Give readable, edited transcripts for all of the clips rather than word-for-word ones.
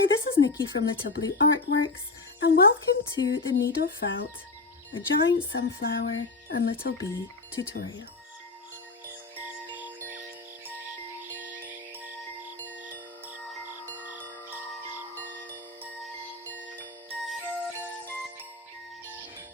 Hi, this is Nikki from Little Blue Artworks and welcome to the Needle Felt, a giant sunflower and little bee tutorial.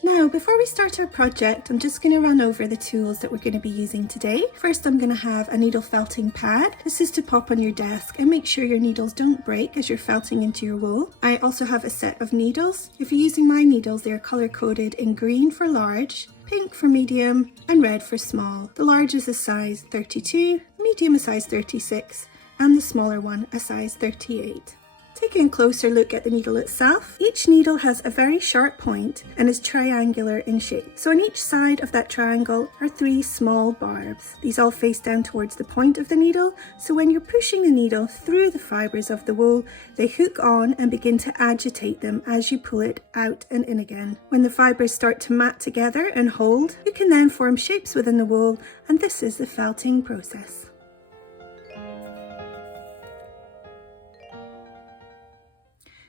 Now, before we start our project, I'm just going to run over the tools that we're going to be using today. First, I'm going to have a needle felting pad. This is to pop on your desk and make sure your needles don't break as you're felting into your wool. I also have a set of needles. If you're using my needles, they're color coded in green for large, pink for medium, and red for small. The large is a size 32, medium a size 36, and the smaller one a size 38. Taking a closer look at the needle itself, each needle has a very sharp point and is triangular in shape. So on each side of that triangle are 3 small barbs. These all face down towards the point of the needle, so when you're pushing the needle through the fibres of the wool, they hook on and begin to agitate them as you pull it out and in again. When the fibres start to mat together and hold, you can then form shapes within the wool, and this is the felting process.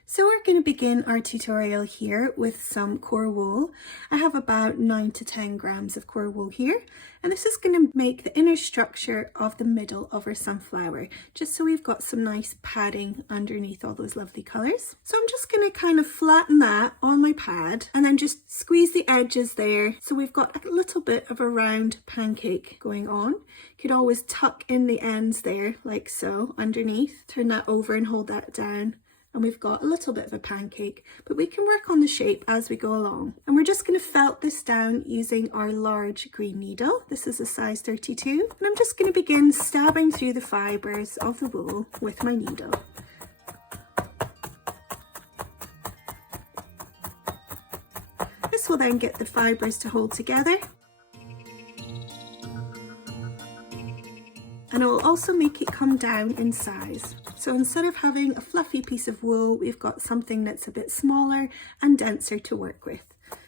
So we're going to begin our tutorial here with some core wool. I have about 9 to 10 grams of core wool here, and this is going to make the inner structure of the middle of our sunflower, just so we've got some nice padding underneath all those lovely colours. So I'm just going to kind of flatten that on my pad and then just squeeze the edges there, so we've got a little bit of a round pancake going on. You could always tuck in the ends there like so underneath, turn that over and hold that down. And we've got a little bit of a pancake, but we can work on the shape as we go along. And we're just going to felt this down using our large green needle. This is a size 32. And I'm just going to begin stabbing through the fibres of the wool with my needle. This will then get the fibres to hold together. And it will also make it come down in size. So instead of having a fluffy piece of wool, we've got something that's a bit smaller and denser to work with.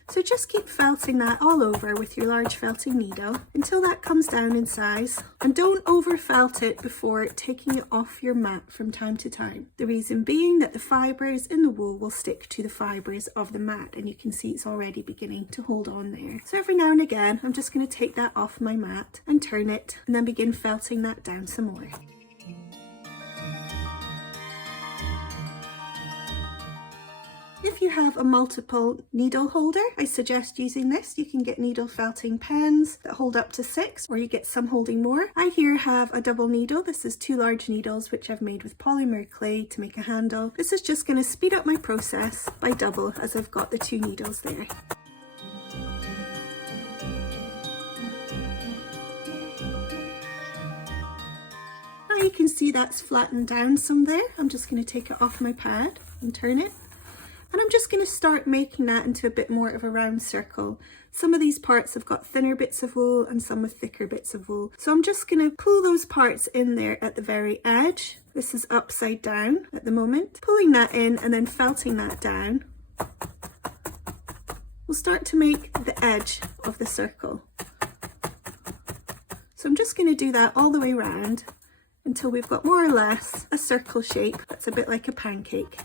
So just keep felting that all over with your large felting needle until that comes down in size. And don't over felt it before taking it off your mat from time to time. The reason being that the fibres in the wool will stick to the fibres of the mat, and you can see it's already beginning to hold on there. So every now and again, I'm just going to take that off my mat and turn it and then begin felting that down some more. If you have a multiple needle holder, I suggest using this. You can get needle felting pens that hold up to 6, or you get some holding more. I here have a double needle. This is 2 large needles which I've made with polymer clay to make a handle. This is just going to speed up my process by double as I've got the 2 needles there. Now you can see that's flattened down some there. I'm just going to take it off my pad and turn it. And I'm just going to start making that into a bit more of a round circle. Some of these parts have got thinner bits of wool and some with thicker bits of wool. So I'm just going to pull those parts in there at the very edge. This is upside down at the moment. Pulling that in and then felting that down. We'll start to make the edge of the circle. So I'm just going to do that all the way around until we've got more or less a circle shape that's a bit like a pancake.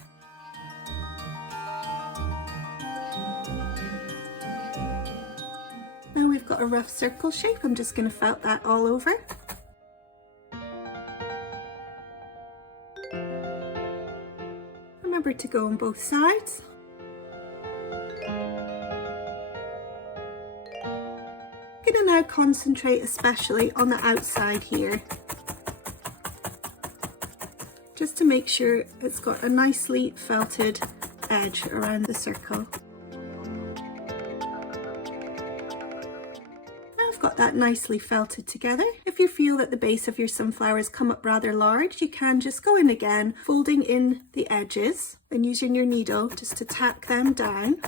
Now we've got a rough circle shape, I'm just going to felt that all over. Remember to go on both sides. I'm going to now concentrate especially on the outside here, just to make sure it's got a nicely felted edge around the circle. Got that nicely felted together. If you feel that the base of your sunflowers come up rather large, you can just go in again, folding in the edges and using your needle just to tack them down,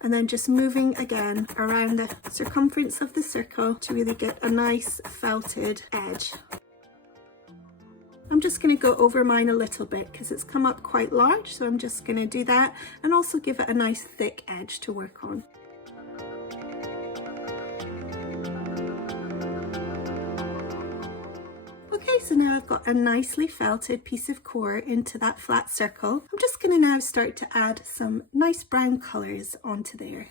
and then just moving again around the circumference of the circle to really get a nice felted edge. I'm just going to go over mine a little bit because it's come up quite large, so I'm just going to do that and also give it a nice thick edge to work on. so now I've got a nicely felted piece of core into that flat circle. I'm just going to now start to add some nice brown colours onto there.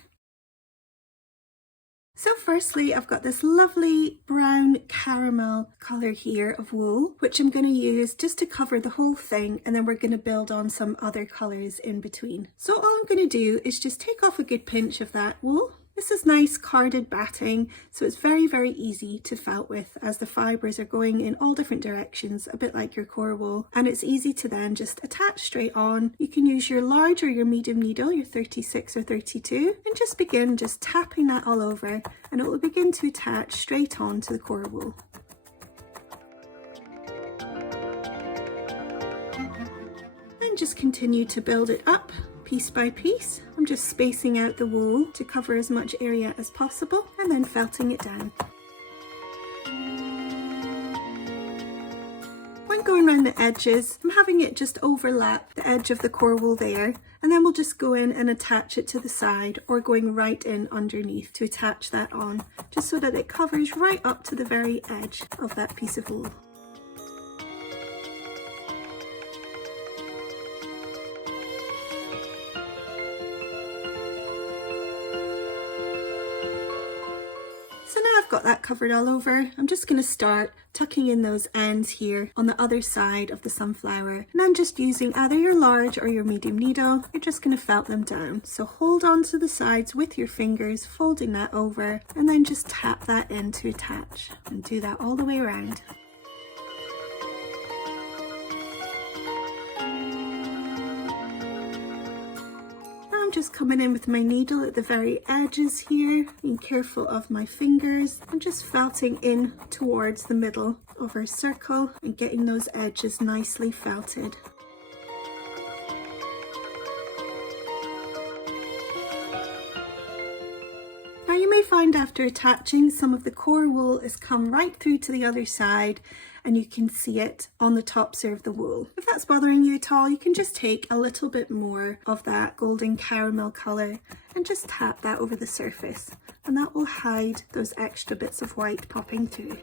So firstly, I've got this lovely brown caramel colour here of wool, which I'm going to use just to cover the whole thing, and then we're going to build on some other colours in between. So all I'm going to do is just take off a good pinch of that wool. This is nice carded batting, so it's very, very easy to felt with as the fibres are going in all different directions, a bit like your core wool, and it's easy to then just attach straight on. You can use your large or your medium needle, your 36 or 32, and just begin just tapping that all over, and it will begin to attach straight on to the core wool. And just continue to build it up piece by piece. I'm just spacing out the wool to cover as much area as possible and then felting it down. When going around the edges, I'm having it just overlap the edge of the core wool there, and then we'll just go in and attach it to the side, or going right in underneath to attach that on, just so that it covers right up to the very edge of that piece of wool. So now I've got that covered all over, I'm just going to start tucking in those ends here on the other side of the sunflower, and then just using either your large or your medium needle, you're just going to felt them down. So hold on to the sides with your fingers, folding that over, and then just tap that in to attach, and do that all the way around. Just coming in with my needle at the very edges here, being careful of my fingers, and just felting in towards the middle of our circle and getting those edges nicely felted. Now you may find after attaching, some of the core wool has come right through to the other side, and you can see it on the top of the wool. If that's bothering you at all, you can just take a little bit more of that golden caramel colour and just tap that over the surface, and that will hide those extra bits of white popping through.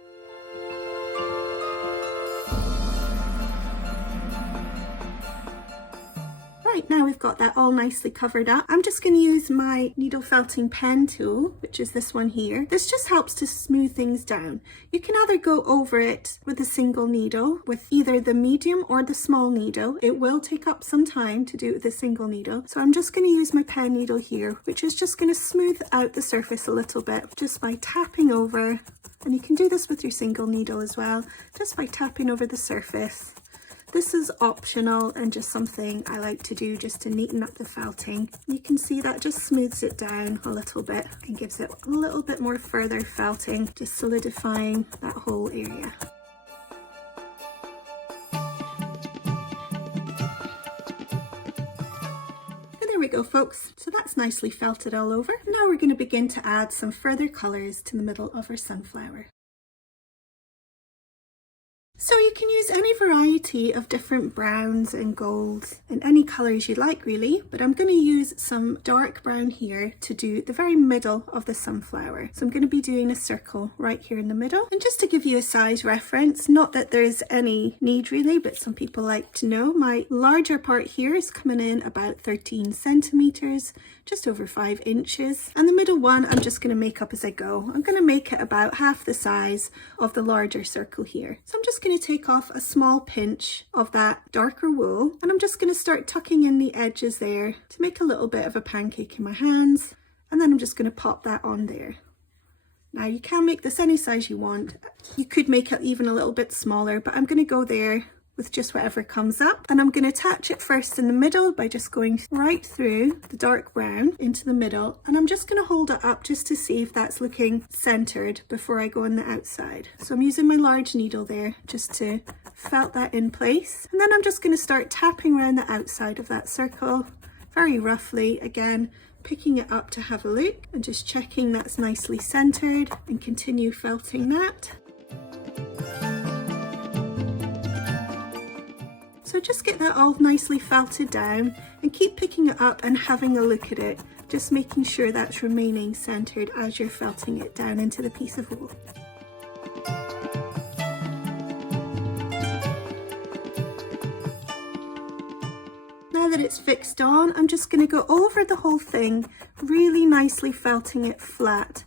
Right, now we've got that all nicely covered up. I'm just going to use my needle felting pen tool, which is this one here. This just helps to smooth things down. You can either go over it with a single needle, with either the medium or the small needle. It will take up some time to do it with a single needle. So I'm just going to use my pen needle here, which is just going to smooth out the surface a little bit just by tapping over. And you can do this with your single needle as well, just by tapping over the surface. This is optional and just something I like to do just to neaten up the felting. You can see that just smooths it down a little bit and gives it a little bit more further felting, just solidifying that whole area. And there we go, folks. So that's nicely felted all over. Now we're going to begin to add some further colours to the middle of our sunflower. So you can use any variety of different browns and golds and any colours you like really, but I'm going to use some dark brown here to do the very middle of the sunflower. So I'm going to be doing a circle right here in the middle. And just to give you a size reference, not that there's any need really, but some people like to know, my larger part here is coming in about 13 centimetres, just over 5 inches. And the middle one I'm just going to make up as I go. I'm going to make it about half the size of the larger circle here. So I'm just going to take off a small pinch of that darker wool, and I'm just going to start tucking in the edges there to make a little bit of a pancake in my hands, and then I'm just going to pop that on there. Now you can make this any size you want. You could make it even a little bit smaller, but I'm going to go there with just whatever comes up, and I'm going to attach it first in the middle by just going right through the dark brown into the middle, and I'm just going to hold it up just to see if that's looking centered before I go on the outside. So I'm using my large needle there just to felt that in place, and then I'm just going to start tapping around the outside of that circle very roughly, again picking it up to have a look and just checking that's nicely centered, and continue felting that. So just get that all nicely felted down and keep picking it up and having a look at it, just making sure that's remaining centered as you're felting it down into the piece of wool. Now that it's fixed on, I'm just going to go over the whole thing, really nicely felting it flat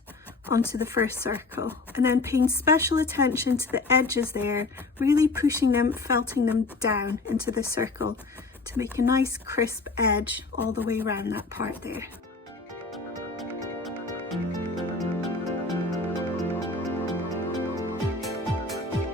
onto the first circle, and then paying special attention to the edges there, really pushing them, felting them down into the circle to make a nice crisp edge all the way around that part there.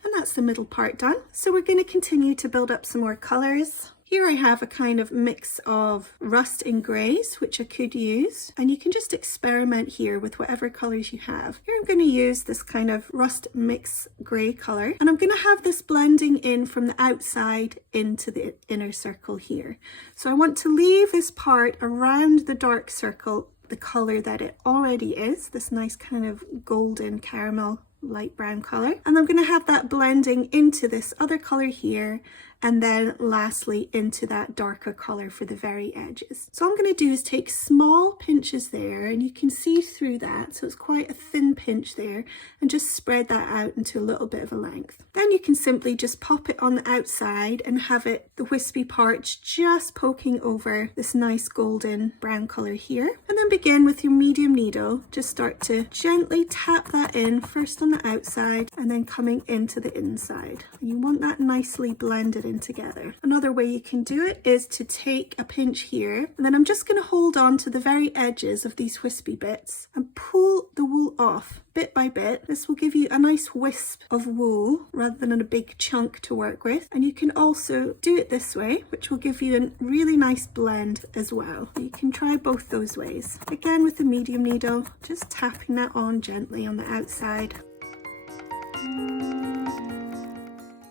And that's the middle part done. So we're going to continue to build up some more colours. Here I have a kind of mix of rust and greys, which I could use, and you can just experiment here with whatever colours you have. Here I'm going to use this kind of rust mix grey colour, and I'm going to have this blending in from the outside into the inner circle here. So I want to leave this part around the dark circle the colour that it already is, this nice kind of golden caramel light brown colour, and I'm going to have that blending into this other colour here, and then lastly into that darker colour for the very edges. So what I'm going to do is take small pinches there, and you can see through that, so it's quite a thin pinch there, and just spread that out into a little bit of a length. Then you can simply just pop it on the outside and have it, the wispy parts just poking over this nice golden brown colour here, and then begin with your medium needle, just start to gently tap that in first on the outside and then coming into the inside. And you want that nicely blended in together. Another way you can do it is to take a pinch here, and then I'm just going to hold on to the very edges of these wispy bits and pull the wool off bit by bit. This will give you a nice wisp of wool rather than a big chunk to work with, and you can also do it this way, which will give you a really nice blend as well. You can try both those ways. Again with the medium needle, just tapping that on gently on the outside,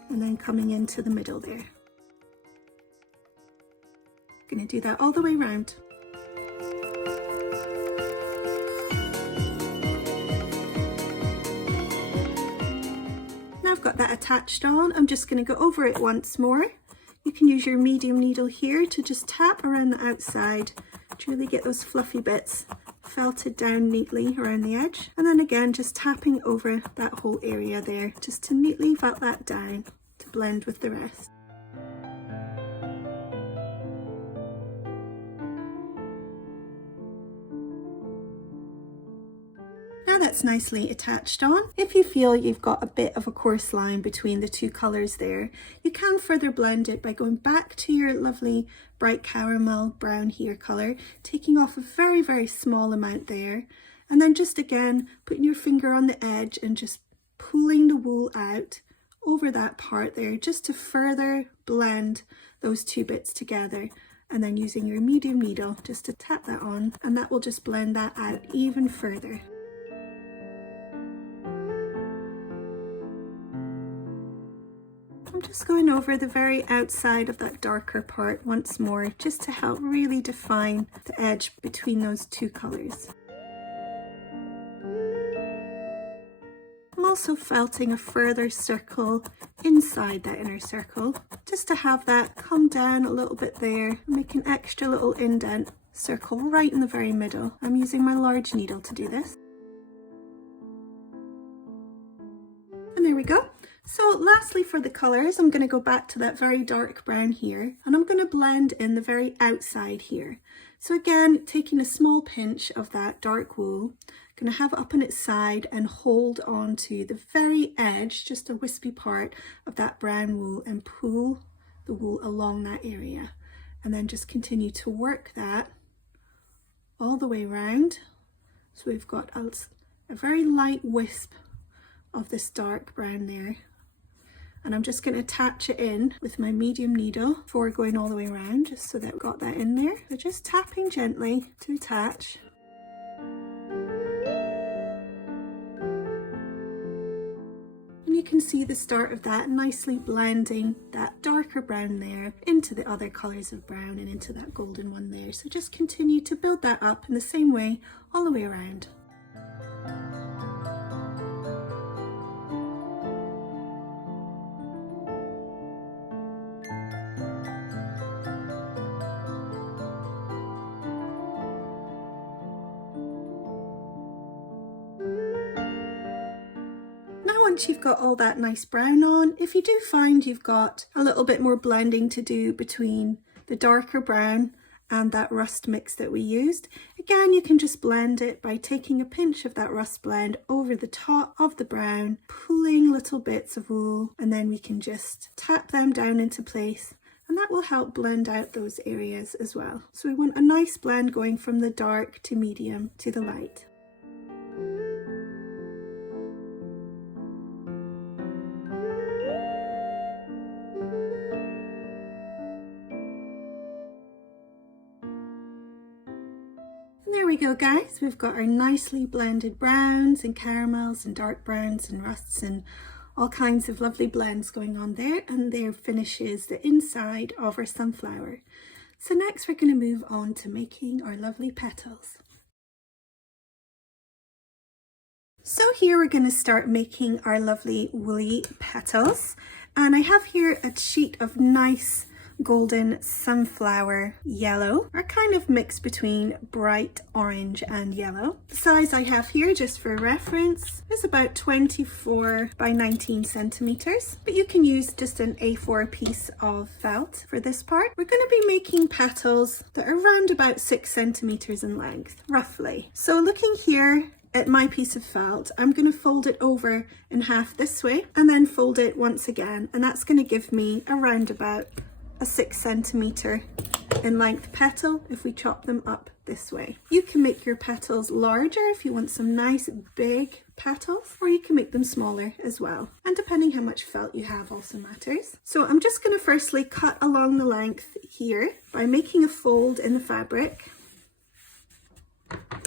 and then coming into the middle there. Going to do that all the way around. Now I've got that attached on, I'm just going to go over it once more. You can use your medium needle here to just tap around the outside to really get those fluffy bits felted down neatly around the edge, and then again just tapping over that whole area there just to neatly felt that down to blend with the rest. Now that's nicely attached on. If you feel you've got a bit of a coarse line between the two colours there, you can further blend it by going back to your lovely bright caramel brown here colour, taking off a very, very small amount there, and then just again putting your finger on the edge and just pulling the wool out over that part there just to further blend those two bits together, and then using your medium needle just to tap that on, and that will just blend that out even further. I'm just going over the very outside of that darker part once more, just to help really define the edge between those two colours. I'm also felting a further circle inside that inner circle, just to have that come down a little bit there and make an extra little indent circle right in the very middle. I'm using my large needle to do this. And there we go. So lastly for the colours, I'm going to go back to that very dark brown here, and I'm going to blend in the very outside here. So again, taking a small pinch of that dark wool, going to have it up on its side and hold on to the very edge, just a wispy part of that brown wool, and pull the wool along that area, and then just continue to work that all the way around. So we've got a very light wisp of this dark brown there, and I'm just going to attach it in with my medium needle before going all the way around, just so that we've got that in there. So just tapping gently to attach. And you can see the start of that nicely blending that darker brown there into the other colours of brown and into that golden one there. So just continue to build that up in the same way all the way around. Once you've got all that nice brown on, if you do find you've got a little bit more blending to do between the darker brown and that rust mix that we used. Again, you can just blend it by taking a pinch of that rust blend over the top of the brown, pulling little bits of wool, and then we can just tap them down into place, and that will help blend out those areas as well. So we want a nice blend going from the dark to medium to the light. There we go, guys. We've got our nicely blended browns and caramels and dark browns and rusts and all kinds of lovely blends going on there, and there finishes the inside of our sunflower. So next we're going to move on to making our lovely petals. So here we're going to start making our lovely woolly petals, and I have here a sheet of nice golden sunflower yellow, or kind of mix between bright orange and yellow. The size I have here, just for reference, is about 24 by 19 centimeters, but you can use just an A4 piece of felt for this part. We're going to be making petals that are around about 6 centimeters in length, roughly. So looking here at my piece of felt, I'm going to fold it over in half this way and then fold it once again, and that's going to give me around about a 6 centimeter in length petal if we chop them up this way. You can make your petals larger if you want some nice big petals, or you can make them smaller as well, and depending how much felt you have also matters. So I'm just going to firstly cut along the length here by making a fold in the fabric,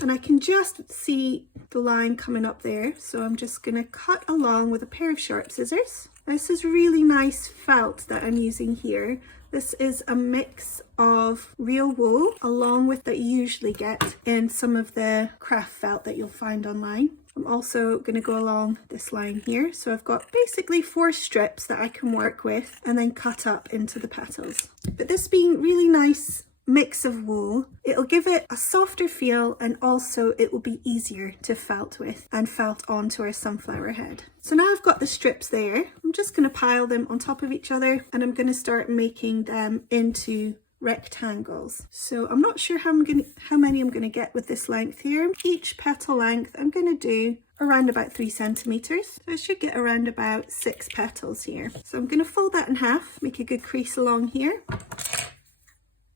and I can just see the line coming up there, so I'm just going to cut along with a pair of sharp scissors. This is really nice felt that I'm using here. This is a mix of real wool along with that you usually get in some of the craft felt that you'll find online. I'm also going to go along this line here, so I've got basically 4 strips that I can work with and then cut up into the petals. But this being really nice mix of wool, it'll give it a softer feel, and also it will be easier to felt with and felt onto our sunflower head. So now I've got the strips there, I'm just going to pile them on top of each other, and I'm going to start making them into rectangles. So I'm not sure how many I'm going to get with this length here. Each petal length I'm going to do around about 3 centimeters. So I should get around about 6 petals here. So I'm going to fold that in half, make a good crease along here.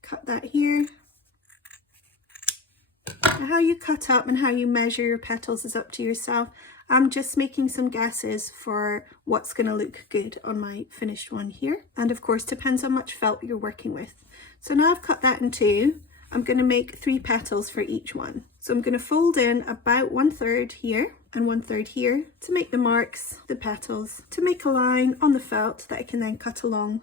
Cut that here. Now how you cut up and how you measure your petals is up to yourself. I'm just making some guesses for what's going to look good on my finished one here, and of course depends on how much felt you're working with. So now I've cut that in 2. I'm going to make 3 petals for each one. So I'm going to fold in about 1/3 here and 1/3 here to make the marks, the petals, to make a line on the felt that I can then cut along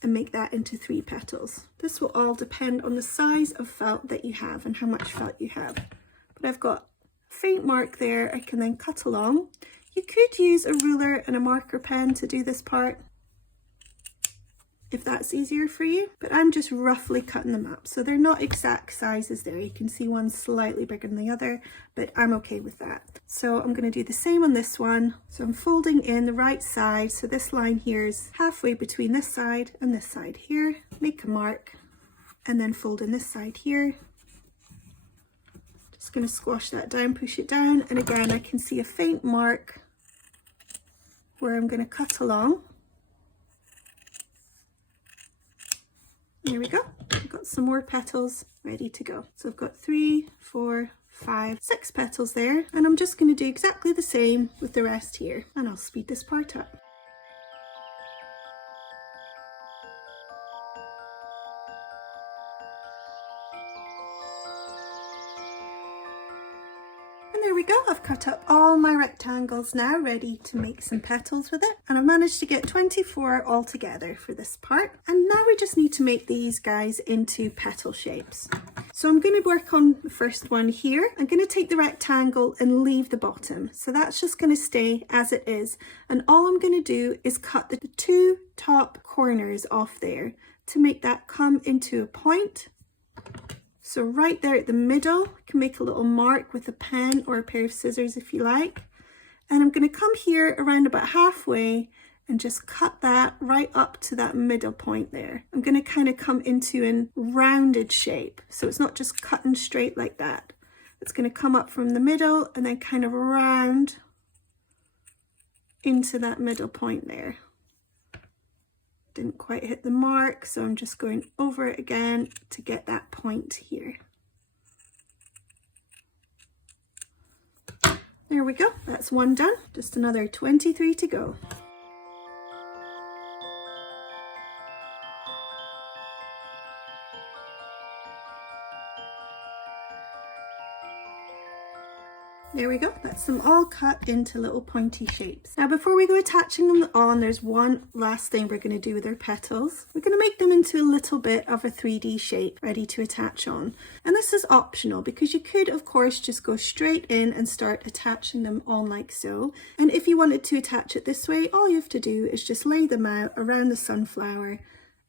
and make that into 3 petals. This will all depend on the size of felt that you have and how much felt you have. But I've got a faint mark there I can then cut along. You could use a ruler and a marker pen to do this part if that's easier for you, but I'm just roughly cutting them up. So they're not exact sizes there. You can see one's slightly bigger than the other, but I'm okay with that. So I'm going to do the same on this one. So I'm folding in the right side. So this line here is halfway between this side and this side here. Make a mark and then fold in this side here. Just going to squash that down, push it down. And again, I can see a faint mark where I'm going to cut along. There we go. I've got some more petals ready to go. So I've got 3, 4, 5, 6 petals there, and I'm just going to do exactly the same with the rest here, and I'll speed this part up. And there we go, I've cut up all my rectangles now, ready to make some petals with it. And I've managed to get 24 all together for this part. And now we just need to make these guys into petal shapes. So I'm going to work on the first one here. I'm going to take the rectangle and leave the bottom. So that's just going to stay as it is. And all I'm going to do is cut the 2 top corners off there to make that come into a point. So right there at the middle, you can make a little mark with a pen or a pair of scissors if you like. And I'm going to come here around about halfway and just cut that right up to that middle point there. I'm going to kind of come into a rounded shape, so it's not just cutting straight like that. It's going to come up from the middle and then kind of round into that middle point there. Didn't quite hit the mark, so I'm just going over it again to get that point here. There we go, that's one done. Just another 23 to go. There we go, that's them all cut into little pointy shapes. Now before we go attaching them on, there's one last thing we're going to do with our petals. We're going to make them into a little bit of a 3D shape ready to attach on. And this is optional because you could of course just go straight in and start attaching them on like so. And if you wanted to attach it this way, all you have to do is just lay them out around the sunflower.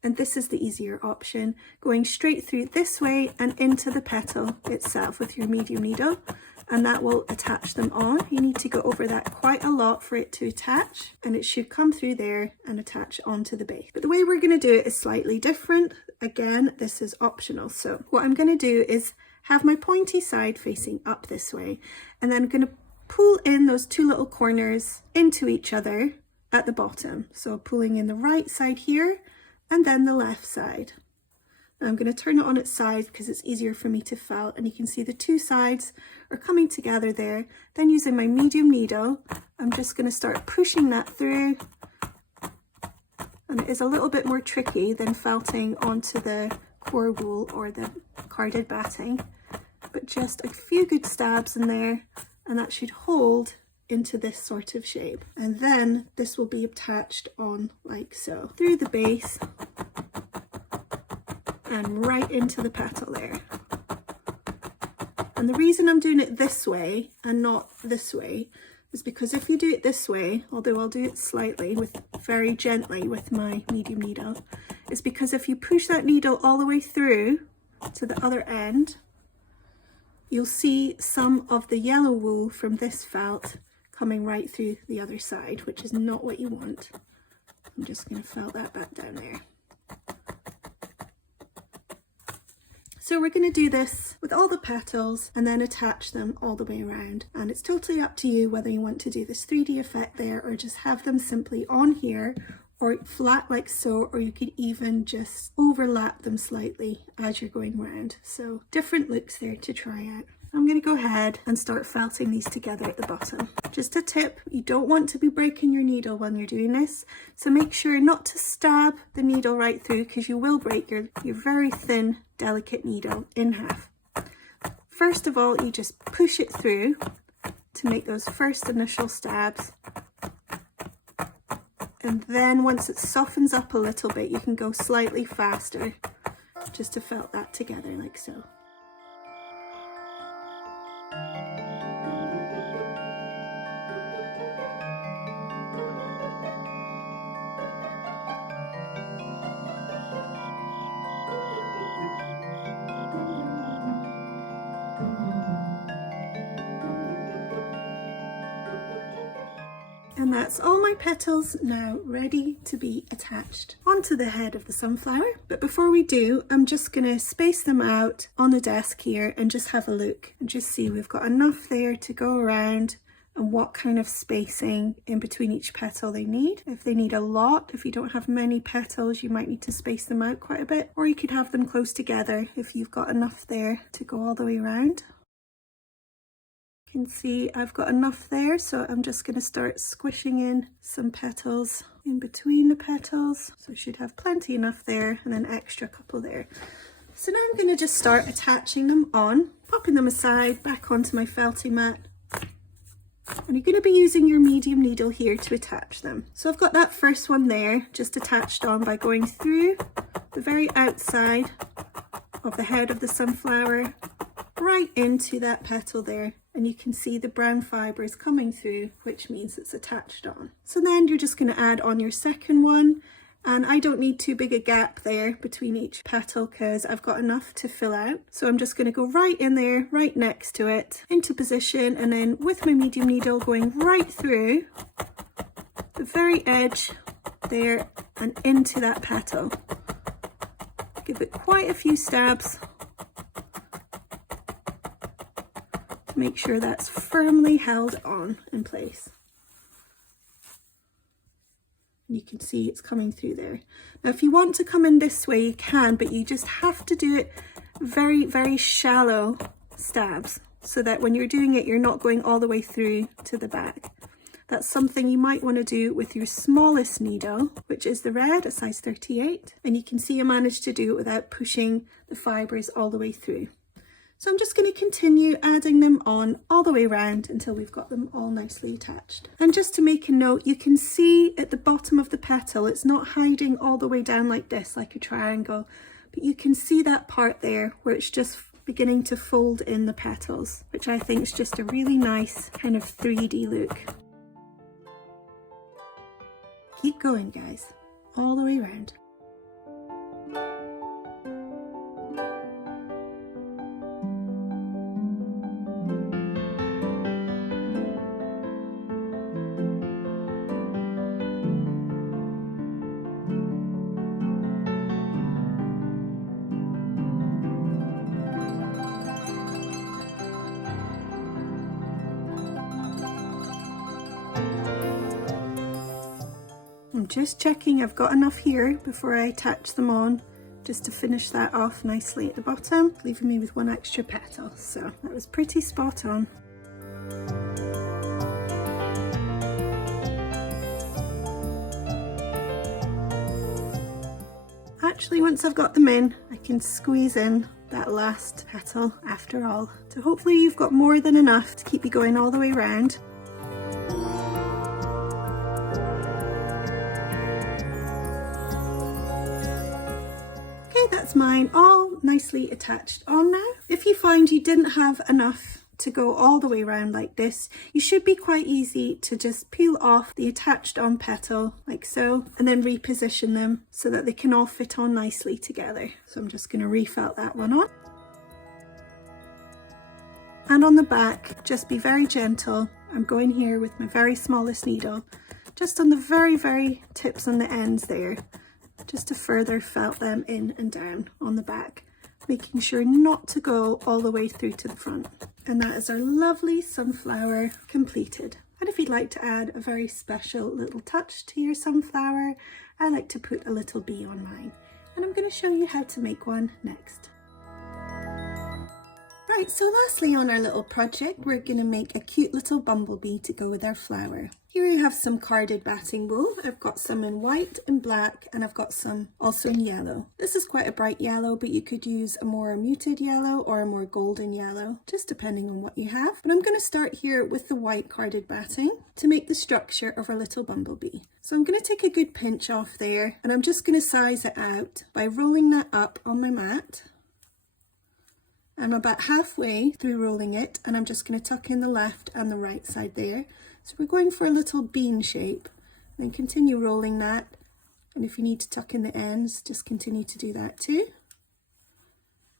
And this is the easier option, going straight through this way and into the petal itself with your medium needle, and that will attach them on. You need to go over that quite a lot for it to attach, and it should come through there and attach onto the base. But the way we're going to do it is slightly different. Again, this is optional. So what I'm going to do is have my pointy side facing up this way, and then I'm going to pull in those two little corners into each other at the bottom. So pulling in the right side here, and then the left side. Now I'm going to turn it on its side because it's easier for me to felt, and you can see the two sides are coming together there. Then using my medium needle, I'm just going to start pushing that through, and it is a little bit more tricky than felting onto the core wool or the carded batting, but just a few good stabs in there, and that should hold into this sort of shape. And then this will be attached on like so through the base and right into the petal there. And the reason I'm doing it this way and not this way is because if you do it this way, although I'll do it slightly very gently with my medium needle, is because if you push that needle all the way through to the other end, you'll see some of the yellow wool from this felt coming right through the other side, which is not what you want. I'm just going to felt that back down there. So we're going to do this with all the petals and then attach them all the way around. And it's totally up to you whether you want to do this 3D effect there or just have them simply on here or flat like so, or you could even just overlap them slightly as you're going around. So different looks there to try out. I'm going to go ahead and start felting these together at the bottom. Just a tip, you don't want to be breaking your needle when you're doing this, so make sure not to stab the needle right through because you will break your very thin, delicate needle in half. First of all, you just push it through to make those first initial stabs, and then once it softens up a little bit, you can go slightly faster just to felt that together like so. And that's all my petals now ready to be attached onto the head of the sunflower. But before we do, I'm just going to space them out on the desk here and just have a look and just see we've got enough there to go around and what kind of spacing in between each petal they need. If they need a lot, if you don't have many petals, you might need to space them out quite a bit, or you could have them close together if you've got enough there to go all the way around. You can see I've got enough there, so I'm just going to start squishing in some petals in between the petals. So I should have plenty enough there and an extra couple there. So now I'm going to just start attaching them on, popping them aside back onto my felting mat. And you're going to be using your medium needle here to attach them. So I've got that first one there just attached on by going through the very outside of the head of the sunflower right into that petal there. And you can see the brown fibres coming through, which means it's attached on. So then you're just going to add on your second one. And I don't need too big a gap there between each petal because I've got enough to fill out. So I'm just going to go right in there, right next to it, into position, and then with my medium needle going right through the very edge there and into that petal. Give it quite a few stabs to make sure that's firmly held on in place. And you can see it's coming through there. Now if you want to come in this way you can, but you just have to do it very, very shallow stabs so that when you're doing it you're not going all the way through to the back. That's something you might want to do with your smallest needle, which is the red, a size 38. And you can see I managed to do it without pushing the fibres all the way through. So I'm just going to continue adding them on all the way around until we've got them all nicely attached. And just to make a note, you can see at the bottom of the petal, it's not hiding all the way down like this, like a triangle, but you can see that part there where it's just beginning to fold in the petals, which I think is just a really nice kind of 3D look. Keep going, guys, all the way around. I'm just checking I've got enough here before I attach them on, just to finish that off nicely at the bottom, leaving me with one extra petal. So that was pretty spot on. Actually, once I've got them in, I can squeeze in that last petal after all. So hopefully you've got more than enough to keep you going all the way around. That's mine all nicely attached on now. If you find you didn't have enough to go all the way around like this, you should be quite easy to just peel off the attached on petal like so, and then reposition them so that they can all fit on nicely together. So I'm just going to refelt that one on. And on the back, just be very gentle. I'm going here with my very smallest needle, just on the very, very tips on the ends there, just to further felt them in and down on the back, making sure not to go all the way through to the front. And that is our lovely sunflower completed. And if you'd like to add a very special little touch to your sunflower, I like to put a little bee on mine. And I'm going to show you how to make one next. Right, so lastly on our little project, we're going to make a cute little bumblebee to go with our flower. Here I have some carded batting wool. I've got some in white and black, and I've got some also in yellow. This is quite a bright yellow, but you could use a more muted yellow or a more golden yellow, just depending on what you have. But I'm going to start here with the white carded batting to make the structure of our little bumblebee. So I'm going to take a good pinch off there, and I'm just going to size it out by rolling that up on my mat. I'm about halfway through rolling it, and I'm just going to tuck in the left and the right side there. So we're going for a little bean shape, then continue rolling that, and if you need to tuck in the ends, just continue to do that too.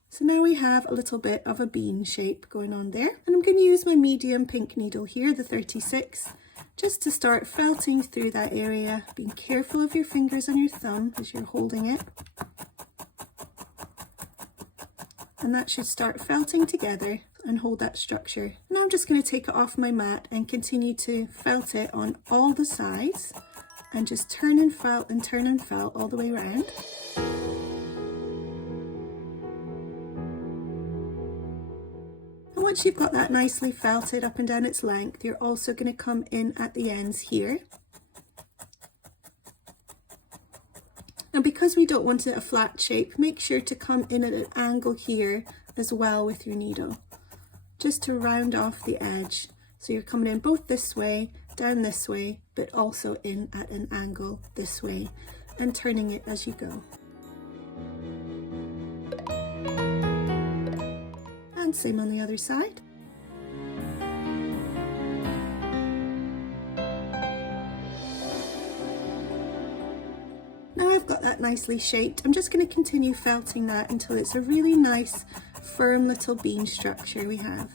So now we have a little bit of a bean shape going on there, and I'm going to use my medium pink needle here, the 36, just to start felting through that area, being careful of your fingers and your thumb as you're holding it. And that should start felting together and hold that structure. Now I'm just going to take it off my mat and continue to felt it on all the sides, and just turn and felt all the way around. And once you've got that nicely felted up and down its length, you're also going to come in at the ends here. And because we don't want it a flat shape, make sure to come in at an angle here as well with your needle, just to round off the edge. So you're coming in both this way, down this way, but also in at an angle this way, and turning it as you go. And same on the other side. Now I've got that nicely shaped, I'm just going to continue felting that until it's a really nice, firm little bean structure we have.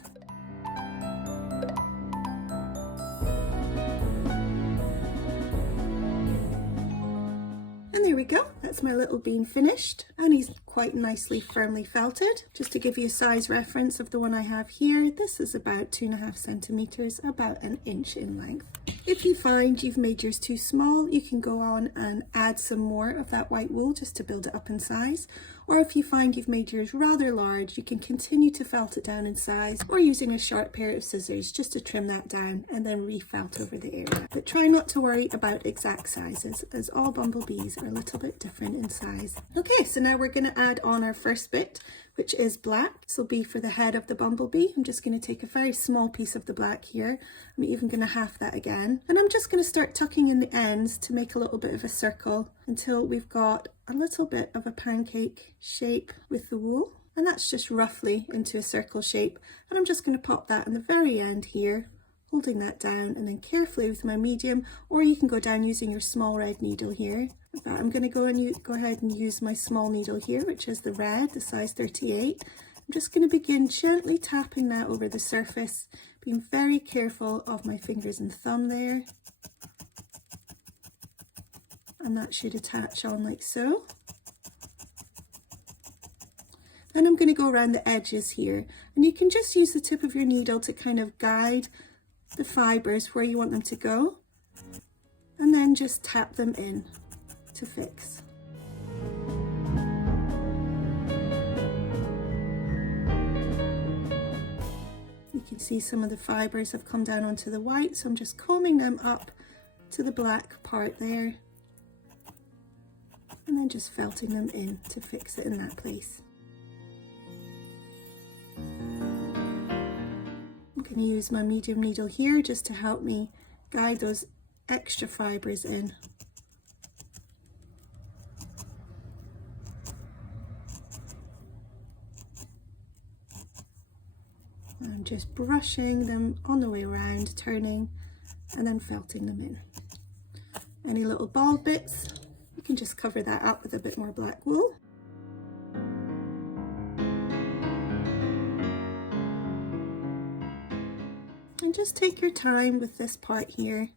there we go, that's my little bean finished, and he's quite nicely firmly felted. Just to give you a size reference of the one I have here, this is about 2.5 centimeters, about 1 inch in length. If you find you've made yours too small, you can go on and add some more of that white wool just to build it up in size. Or if you find you've made yours rather large, you can continue to felt it down in size, or using a sharp pair of scissors just to trim that down and then refelt over the area. But try not to worry about exact sizes, as all bumblebees are a little bit different in size. Okay, so now we're going to add on our first bit, which is black. This will be for the head of the bumblebee. I'm just going to take a very small piece of the black here. I'm even going to half that again. And I'm just going to start tucking in the ends to make a little bit of a circle until we've got a little bit of a pancake shape with the wool. And that's just roughly into a circle shape. And I'm just going to pop that in the very end here, holding that down, and then carefully with my medium, or you can go down using your small red needle here. In fact, I'm going to go ahead and use my small needle here, which is the red, the size 38. I'm just going to begin gently tapping that over the surface, being very careful of my fingers and thumb there. And that should attach on like so. Then I'm going to go around the edges here, and you can just use the tip of your needle to kind of guide the fibers where you want them to go, and then just tap them in to fix. You can see some of the fibers have come down onto the white, so I'm just combing them up to the black part there, and then just felting them in to fix it in that place. I'm going to use my medium needle here just to help me guide those extra fibers in. I'm just brushing them on the way around, turning, and then felting them in. Any little bald bits, you can just cover that up with a bit more black wool. And just take your time with this part here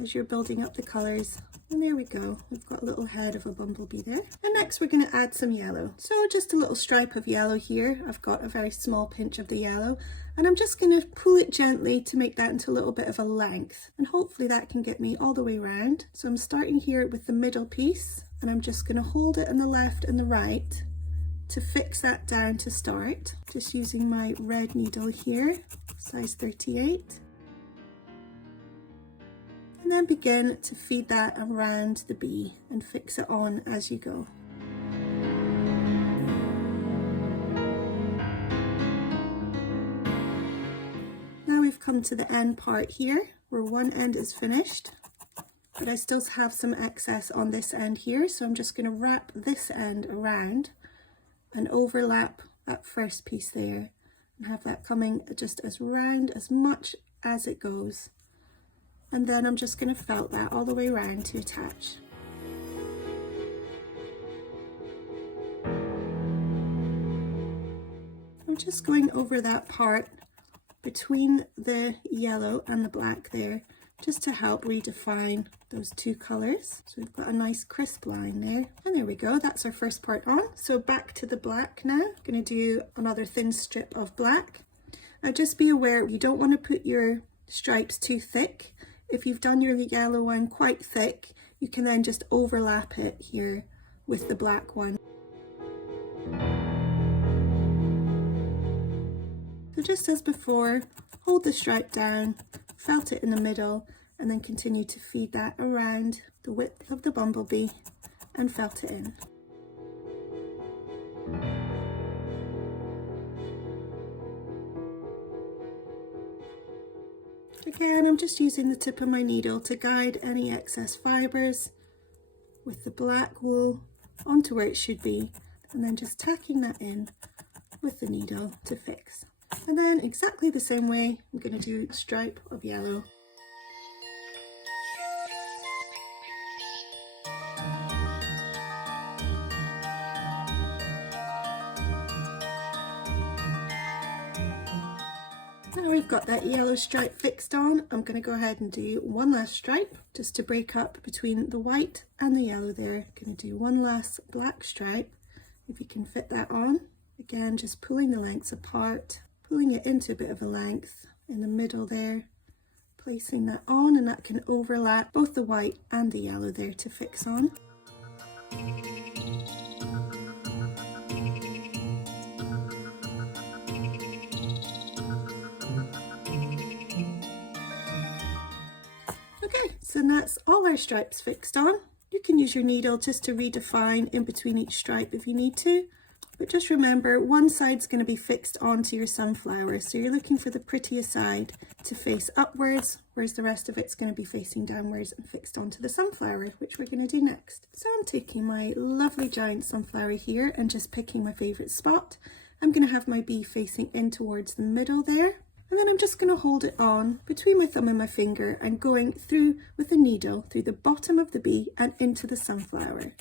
as you're building up the colours. And there we go, we've got a little head of a bumblebee there. And next we're going to add some yellow. So just a little stripe of yellow here. I've got a very small pinch of the yellow, and I'm just going to pull it gently to make that into a little bit of a length. And hopefully that can get me all the way around. So I'm starting here with the middle piece, and I'm just going to hold it on the left and the right to fix that down to start. Just using my red needle here, size 38. And then begin to feed that around the bee and fix it on as you go. Now we've come to the end part here where one end is finished, but I still have some excess on this end here, so I'm just going to wrap this end around and overlap that first piece there and have that coming just as round as much as it goes. And then I'm just going to felt that all the way around to attach. I'm just going over that part between the yellow and the black there, just to help redefine those two colours. So we've got a nice crisp line there. And there we go, that's our first part on. So back to the black now. I'm going to do another thin strip of black. Now just be aware, you don't want to put your stripes too thick. If you've done your yellow one quite thick, you can then just overlap it here with the black one. So just as before, hold the stripe down, felt it in the middle, and then continue to feed that around the width of the bumblebee and felt it in. Again, I'm just using the tip of my needle to guide any excess fibres with the black wool onto where it should be, and then just tacking that in with the needle to fix. And then exactly the same way, I'm going to do a stripe of yellow. Now we've got that yellow stripe fixed on, I'm going to go ahead and do one last stripe just to break up between the white and the yellow there. Going to do one last black stripe, if you can fit that on. Again, just pulling the lengths apart, pulling it into a bit of a length in the middle there, placing that on, and that can overlap both the white and the yellow there to fix on. Okay, so that's all our stripes fixed on. You can use your needle just to redefine in between each stripe if you need to, but just remember one side's going to be fixed onto your sunflower, so you're looking for the prettiest side to face upwards, whereas the rest of it's going to be facing downwards and fixed onto the sunflower, which we're going to do next. So I'm taking my lovely giant sunflower here and just picking my favourite spot. I'm going to have my bee facing in towards the middle there. And then I'm just going to hold it on between my thumb and my finger and going through with the needle through the bottom of the bee and into the sunflower.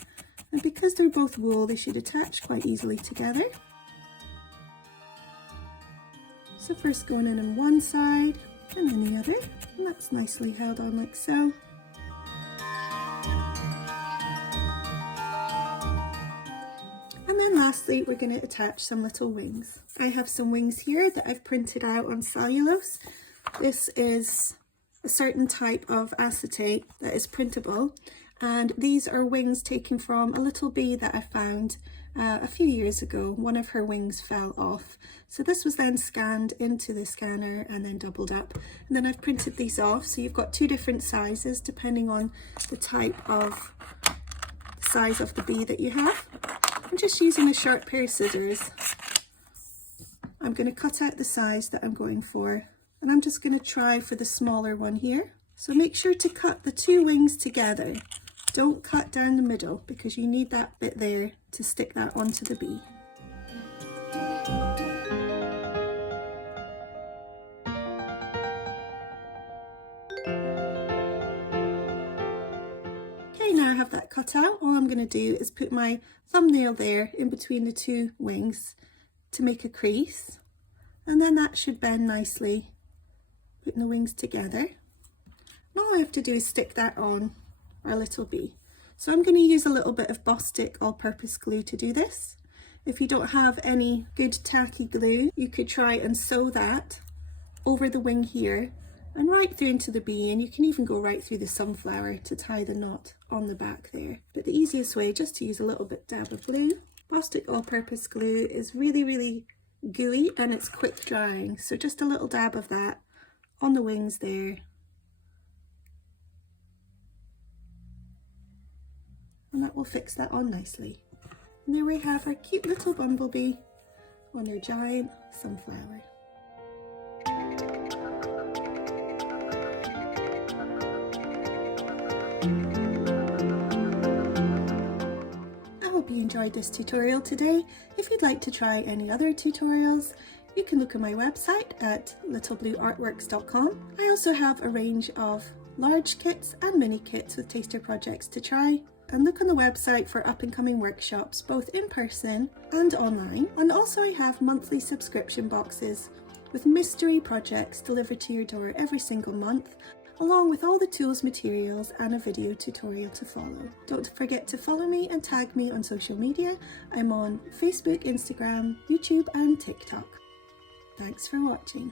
And because they're both wool, they should attach quite easily together. So first going in on one side and then the other, and that's nicely held on like so. And then lastly, we're going to attach some little wings. I have some wings here that I've printed out on cellulose. This is a certain type of acetate that is printable, and these are wings taken from a little bee that I found a few years ago. One of her wings fell off. So this was then scanned into the scanner and then doubled up. And then I've printed these off. So you've got two different sizes depending on the type of size of the bee that you have. I'm just using a sharp pair of scissors. I'm going to cut out the size that I'm going for, and I'm just going to try for the smaller one here. So make sure to cut the two wings together. Don't cut down the middle because you need that bit there to stick that onto the bee. Okay, now I have that cut out. All I'm going to do is put my thumbnail there in between the two wings to make a crease, and then that should bend nicely, putting the wings together. And all I have to do is stick that on our little bee. So I'm going to use a little bit of Bostik all-purpose glue to do this. If you don't have any good tacky glue, you could try and sew that over the wing here and right through into the bee, and you can even go right through the sunflower to tie the knot on the back there. But the easiest way, just to use a little bit dab of glue. Bostik all-purpose glue is really gooey and it's quick drying, so just a little dab of that on the wings there. And that will fix that on nicely. And there we have our cute little bumblebee on our giant sunflower. I hope you enjoyed this tutorial today. If you'd like to try any other tutorials, you can look at my website at littleblueartworks.com. I also have a range of large kits and mini kits with taster projects to try. And look on the website for up-and-coming workshops, both in person and online. And also I have monthly subscription boxes with mystery projects delivered to your door every single month, along with all the tools, materials, and a video tutorial to follow. Don't forget to follow me and tag me on social media. I'm on Facebook, Instagram, YouTube, and TikTok. Thanks for watching.